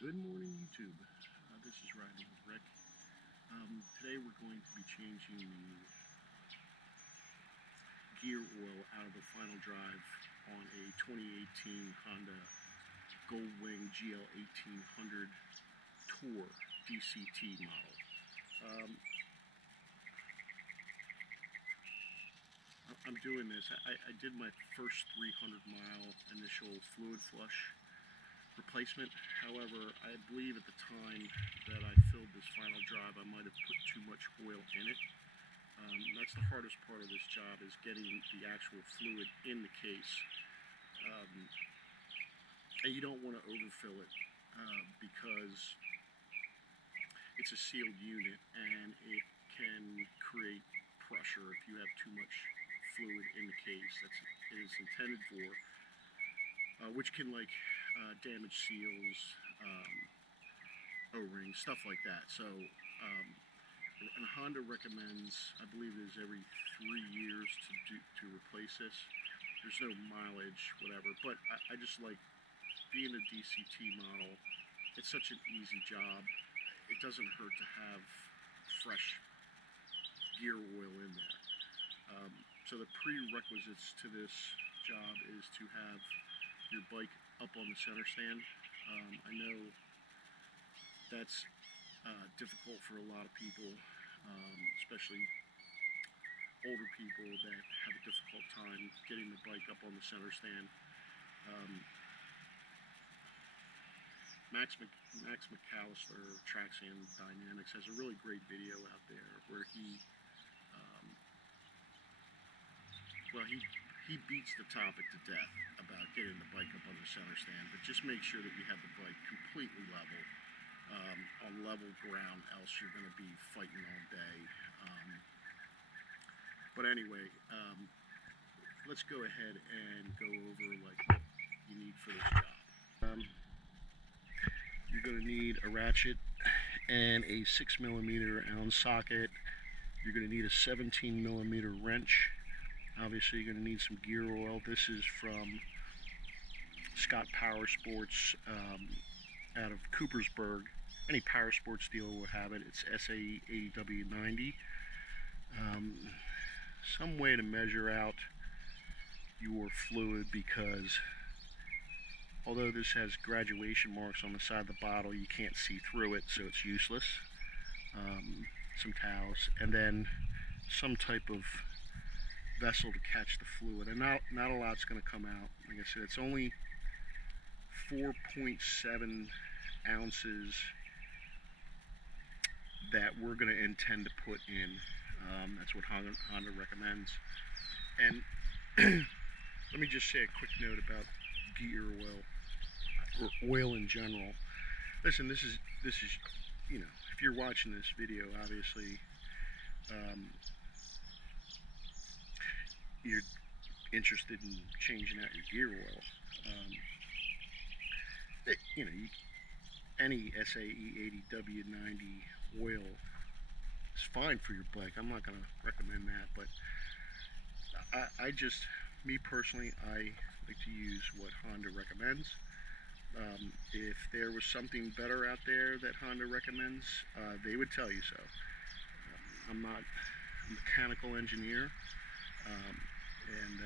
Good morning, YouTube. This is Riding with Rick. Today we're going to be changing the gear oil out of the final drive on a 2018 Honda Goldwing GL1800 Tour DCT model. I'm doing this. I did my first 300-mile initial fluid flush replacement. However, I believe at the time that I filled this final drive, I might have put too much oil in it. That's the hardest part of this job, is getting the actual fluid in the case. And you don't want to overfill it because it's a sealed unit and it can create pressure if you have too much fluid in the case that it is intended for, which can damage seals, O-rings, stuff like that. So, and Honda recommends, I believe it is every 3 years to replace this. There's no mileage, whatever, but I just like being a DCT model. It's such an easy job. It doesn't hurt to have fresh gear oil in there. So the prerequisites to this job is to have your bike up on the center stand. I know that's difficult for a lot of people, especially older people that have a difficult time getting the bike up on the center stand. Max McAllister, Traction Dynamics, has a really great video out there where he beats the topic to death about getting the bike up on the center stand, but just make sure that you have the bike completely level, on level ground, else you're going to be fighting all day. But anyway, let's go ahead and go over what you need for this job. You're going to need a ratchet and a 6mm Allen socket. You're going to need a 17mm wrench. Obviously, you're going to need some gear oil. This is from Scott Power Sports out of Coopersburg. Any power sports dealer will have it. It's SAE 80W90. Some way to measure out your fluid, because although this has graduation marks on the side of the bottle, you can't see through it, so it's useless. Some towels, and then some type of vessel to catch the fluid, and not a lot's going to come out. Like I said, it's only 4.7 ounces that we're going to intend to put in. That's what Honda recommends. And let me just say a quick note about gear oil, or oil in general. Listen, this is you know, if you're watching this video, obviously you're interested in changing out your gear oil. You know, any SAE 80W90 oil is fine for your bike. I'm not going to recommend that, but I just, me personally, I like to use what Honda recommends. If there was something better out there that Honda recommends, they would tell you so. I'm not a mechanical engineer, and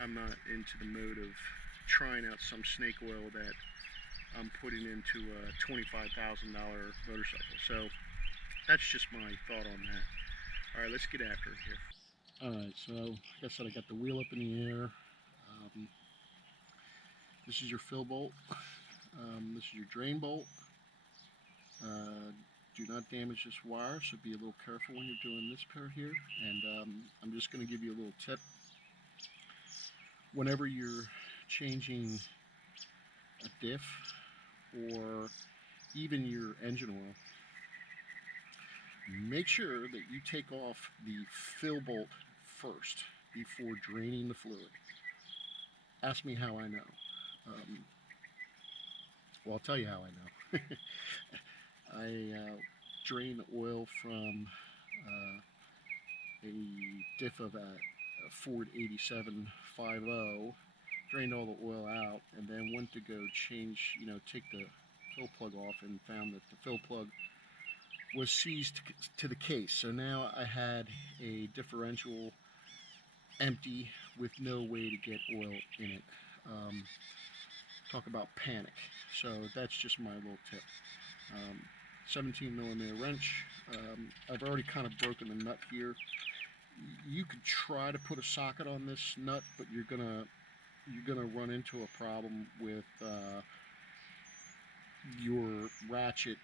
I'm not into the mode of trying out some snake oil that I'm putting into a $25,000 motorcycle. So that's just my thought on that. Alright, let's get after it here. Alright, so like I said, I got the wheel up in the air. This is your fill bolt. This is your drain bolt. Do not damage this wire, so be a little careful when you're doing this part here. And I'm just going to give you a little tip. Whenever you're changing a diff or even your engine oil, make sure that you take off the fill bolt first before draining the fluid. Ask me how I know. Well, I'll tell you how I know. I drain the oil from a diff of a Ford 8750, drained all the oil out, and then went to go change, take the fill plug off and found that the fill plug was seized to the case. So now I had a differential empty with no way to get oil in it. Talk about panic. So that's just my little tip. 17 millimeter wrench. I've already kind of broken the nut here. You could try to put a socket on this nut, but you're gonna run into a problem with your ratchet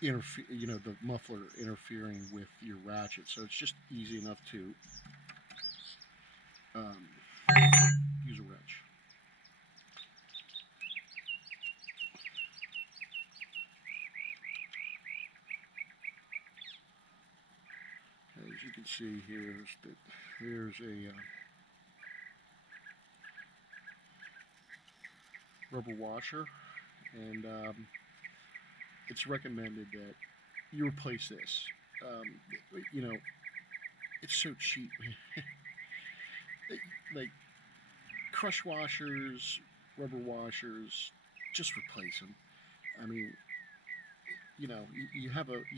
the muffler interfering with your ratchet. So it's just easy enough to use a wrench. As you can see, here's a rubber washer, and it's recommended that you replace this. You know, it's so cheap. Like crush washers, rubber washers, just replace them. I mean, you know, you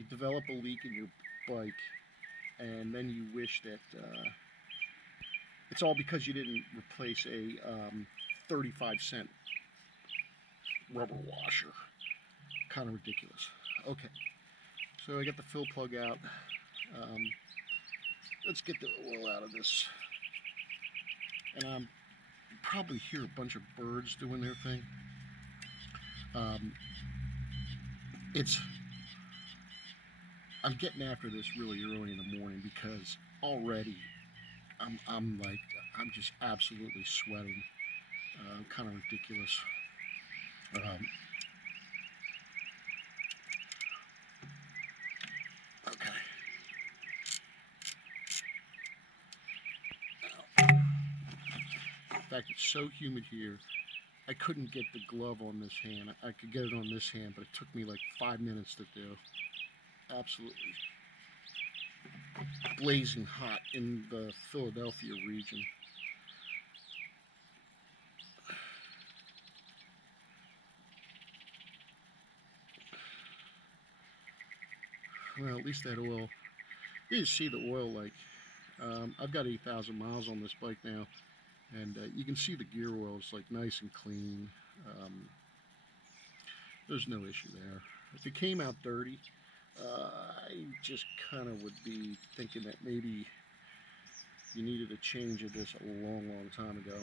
develop a leak in your bike, and then you wish that it's all because you didn't replace a 35-cent rubber washer. Kind of ridiculous. Okay, so I got the fill plug out. Let's get the oil out of this. And you probably hear a bunch of birds doing their thing. I'm getting after this really early in the morning because already I'm just absolutely sweating. Kind of ridiculous. Okay. In fact, it's so humid here, I couldn't get the glove on this hand. I could get it on this hand, but it took me like 5 minutes to do. Absolutely blazing hot in the Philadelphia region. Well, at least that oil, you can see the oil, like, I've got 8,000 miles on this bike now, and you can see the gear oil is like nice and clean. There's no issue there. If it came out dirty, I just kind of would be thinking that maybe you needed a change of this a long time ago.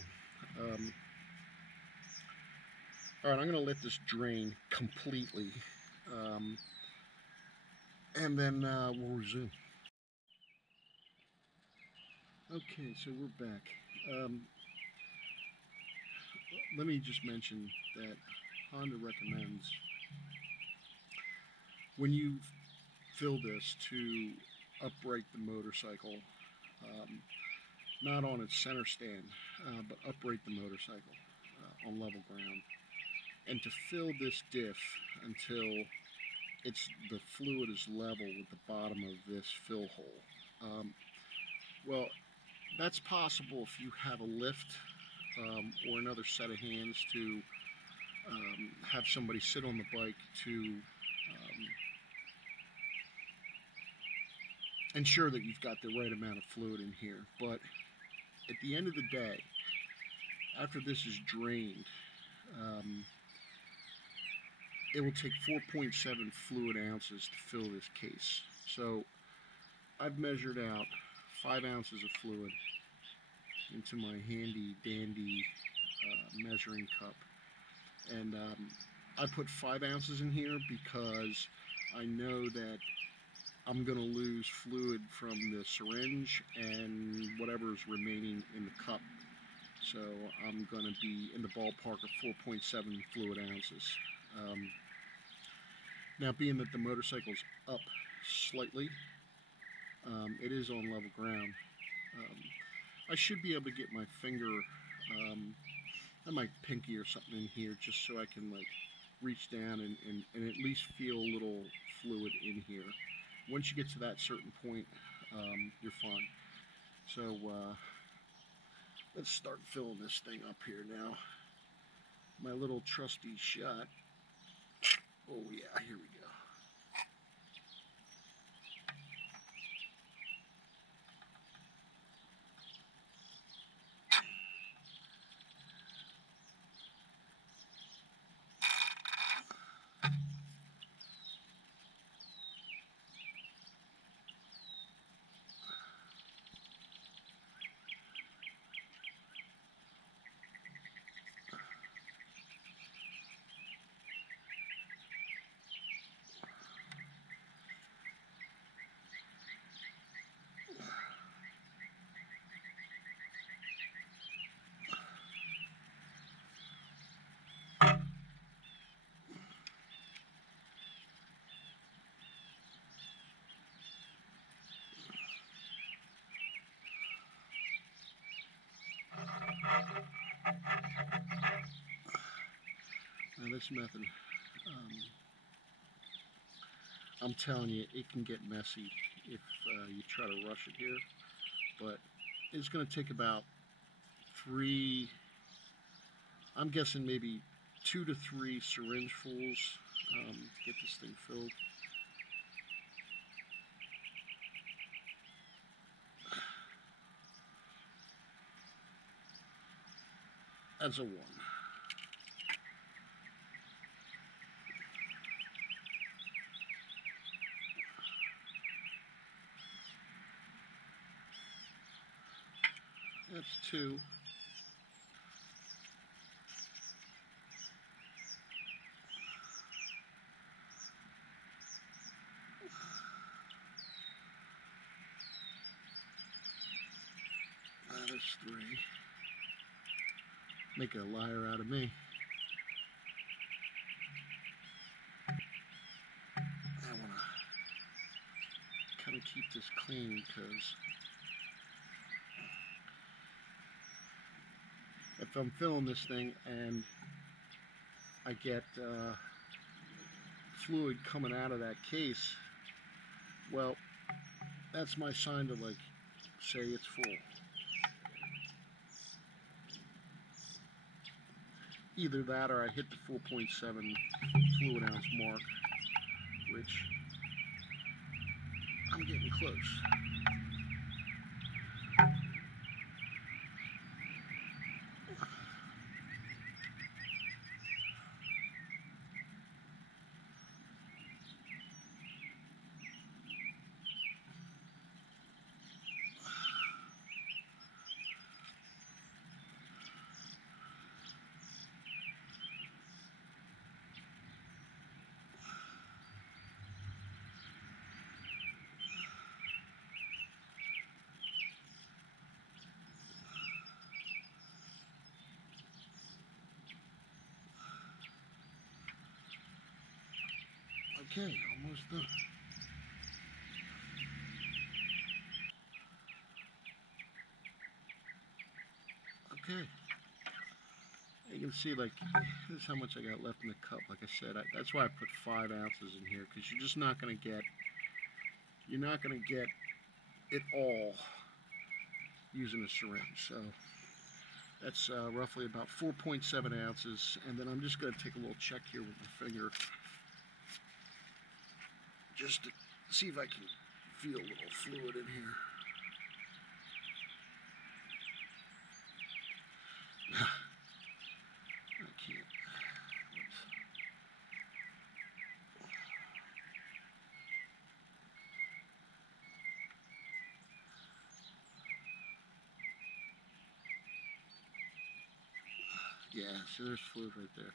Alright, I'm going to let this drain completely, and then we'll resume. Okay, so we're back. Let me just mention that Honda recommends when you fill this to upright the motorcycle, not on its center stand, but upright the motorcycle on level ground, and to fill this diff until the fluid is level with the bottom of this fill hole. Well, that's possible if you have a lift or another set of hands to have somebody sit on the bike to ensure that you've got the right amount of fluid in here. But at the end of the day, after this is drained, it will take 4.7 fluid ounces to fill this case. So I've measured out 5 ounces of fluid into my handy dandy measuring cup, and I put 5 ounces in here because I know that I'm going to lose fluid from the syringe and whatever is remaining in the cup. So I'm going to be in the ballpark of 4.7 fluid ounces. Now, being that the motorcycle's up slightly, it is on level ground. I should be able to get my finger and my pinky or something in here just so I can like reach down and at least feel a little fluid in here. Once you get to that certain point, you're fine. So let's start filling this thing up here now. My little trusty shot. Oh yeah, here we go. Now this method, I'm telling you, it can get messy if you try to rush it here, but it's going to take about 3, I'm guessing maybe 2 to 3 syringe fulls, get this thing filled. That's a 1. That's 2. That's 3. Make a liar out of me. I want to kind of keep this clean because if I'm filling this thing and I get fluid coming out of that case, well, that's my sign to like say it's full. Either that or I hit the 4.7 fluid ounce mark, which I'm getting close. Okay, almost done. Okay. You can see, like, this is how much I got left in the cup. Like I said, that's why I put 5 ounces in here, because you're just not going to get, it all using a syringe. So that's roughly about 4.7 ounces. And then I'm just going to take a little check here with my finger, just to see if I can feel a little fluid in here. I can't. Oops. Yeah, so there's fluid right there.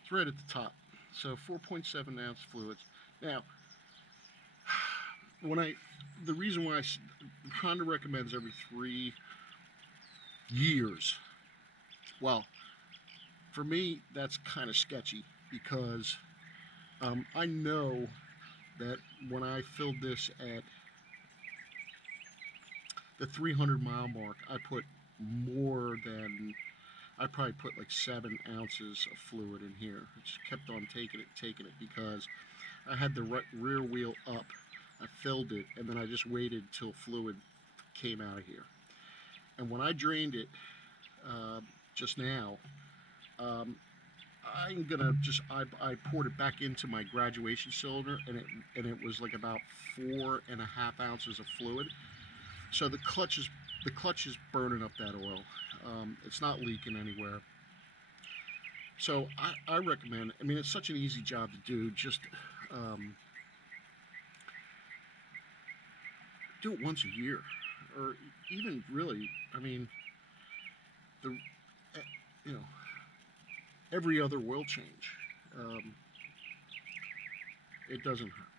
It's right at the top. So 4.7 ounce fluids. Now, the reason why Honda recommends every 3 years. Well, for me, that's kind of sketchy because I know that when I filled this at the 300-mile mark, I probably put like 7 ounces of fluid in here. I just kept on taking it because I had the rear wheel up. I filled it, and then I just waited till fluid came out of here. And when I drained it just now, I'm gonna just I poured it back into my graduation cylinder, and it was like about 4.5 ounces of fluid. So the clutch is burning up that oil. It's not leaking anywhere. So I recommend. I mean, it's such an easy job to do. Just do it once a year, or even really. I mean, the you know every other oil change. It doesn't hurt.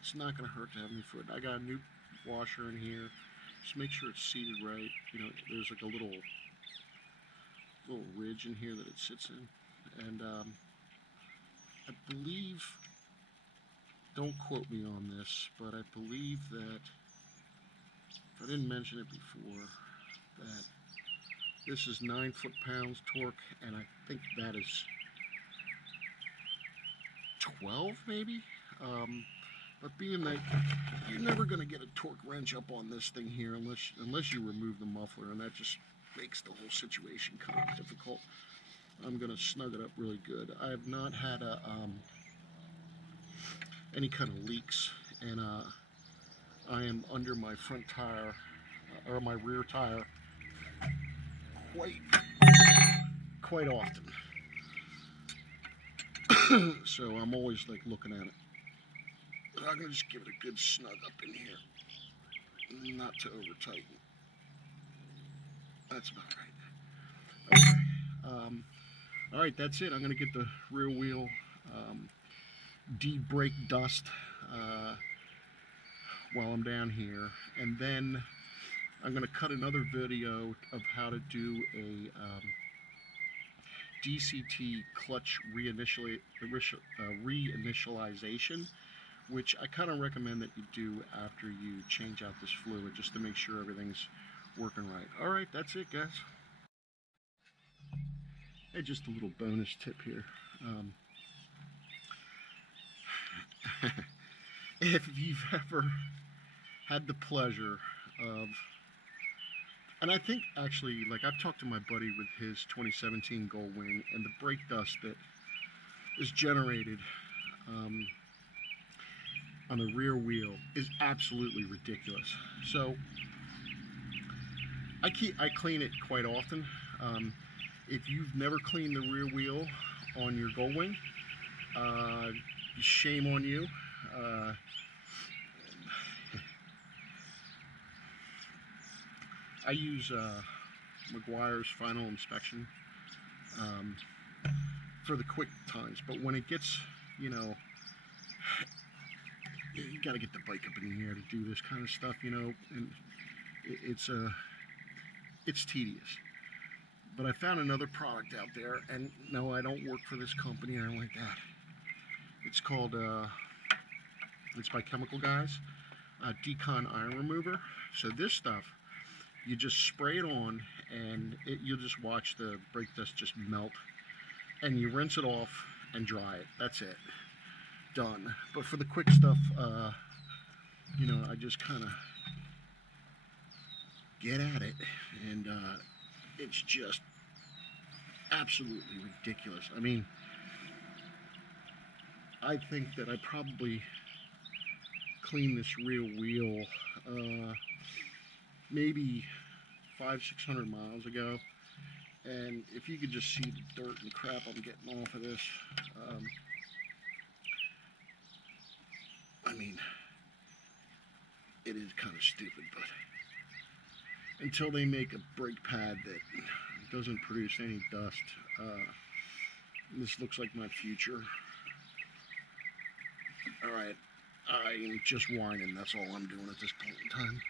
It's not going to hurt to have new fluid. I got a new washer in here. Just make sure it's seated right. You know, there's like a little ridge in here that it sits in, and I believe. Don't quote me on this, but I believe that if I didn't mention it before, that this is 9 foot-pounds torque, and I think that is 12 maybe. But being that you're never going to get a torque wrench up on this thing here unless you remove the muffler, and that just makes the whole situation kind of difficult. I'm going to snug it up really good. I have not had any kind of leaks, and I am under my front tire or my rear tire quite often. So I'm always like looking at it. But I'm gonna just give it a good snug up in here, not to over tighten. That's about right. Okay. All right, that's it. I'm gonna get the rear wheel de-brake dust while I'm down here, and then I'm going to cut another video of how to do a DCT clutch reinitialization, which I kind of recommend that you do after you change out this fluid, just to make sure everything's working right. All right, that's it, guys. Hey, just a little bonus tip here. If you've ever had the pleasure of, and I think actually, like, I've talked to my buddy with his 2017 Goldwing, and the brake dust that is generated on the rear wheel is absolutely ridiculous. So I clean it quite often. If you've never cleaned the rear wheel on your Goldwing, shame on you. I use McGuire's Final Inspection for the quick times, but when it gets, you know, you got to get the bike up in the air to do this kind of stuff, you know, and it's tedious. But I found another product out there, and no, I don't work for this company or anything like that. It's called, it's by Chemical Guys, Decon Iron Remover. So this stuff, you just spray it on, and you'll just watch the brake dust just melt, and you rinse it off and dry it. That's it. Done. But for the quick stuff, you know, I just kind of get at it, and it's just absolutely ridiculous. I mean, I think that I probably cleaned this rear wheel maybe 500-600 miles ago, and if you could just see the dirt and crap I'm getting off of this, I mean, it is kind of stupid, but until they make a brake pad that doesn't produce any dust, this looks like my future. All right, I'm just whining. That's all I'm doing at this point in time.